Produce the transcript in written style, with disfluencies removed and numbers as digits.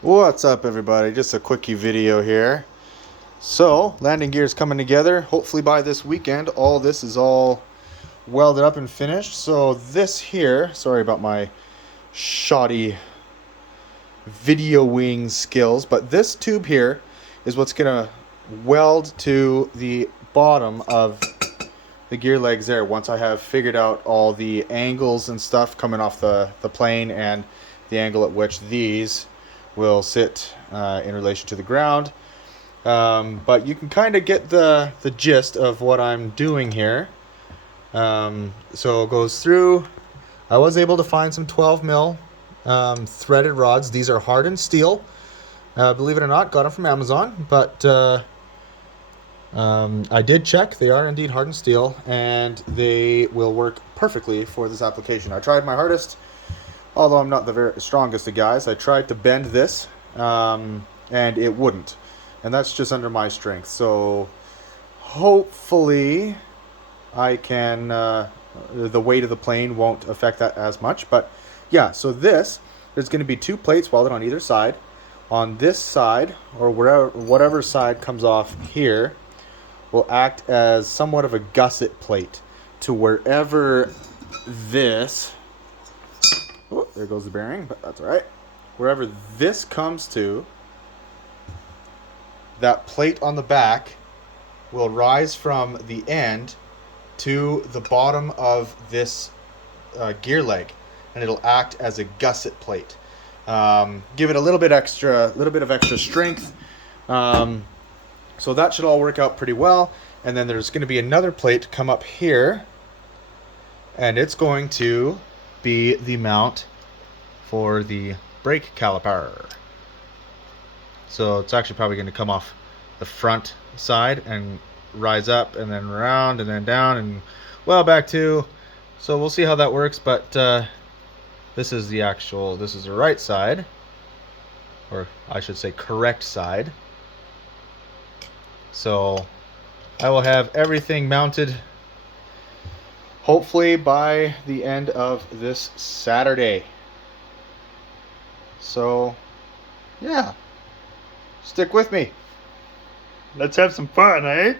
What's up, everybody? Just a quickie video here. So, landing gear is coming together. Hopefully by this weekend, all this is all welded up and finished. So this here, sorry about my shoddy videoing skills, but this tube here is what's gonna weld to the bottom of the gear legs there once I have figured out all the angles and stuff coming off the plane and the angle at which these will sit in relation to the ground. But you can kind of get the gist of what I'm doing here. So it goes through. I was able to find some 12 mil threaded rods. These are hardened steel. Believe it or not, got them from Amazon, but I did check. They are indeed hardened steel, and they will work perfectly for this application. I tried my hardest, although I'm not the very strongest of guys. I tried to bend this, and it wouldn't. And that's just under my strength. So hopefully I can, the weight of the plane won't affect that as much. But yeah, so there's going to be two plates welded on either side. On this side, or whatever side comes off here, will act as somewhat of a gusset plate to wherever this, oh, there goes the bearing, but that's all right. Wherever this comes to, that plate on the back will rise from the end to the bottom of this gear leg, and it'll act as a gusset plate. Give it a little bit of extra strength. So that should all work out pretty well. And then there's going to be another plate come up here, and it's going to be the mount for the brake caliper. So it's actually probably going to come off the front side and rise up and then around and then down and well back too. So we'll see how that works, but this is the right side, or I should say correct side. So I will have everything mounted hopefully by the end of this Saturday. So yeah, stick with me. Let's have some fun, eh?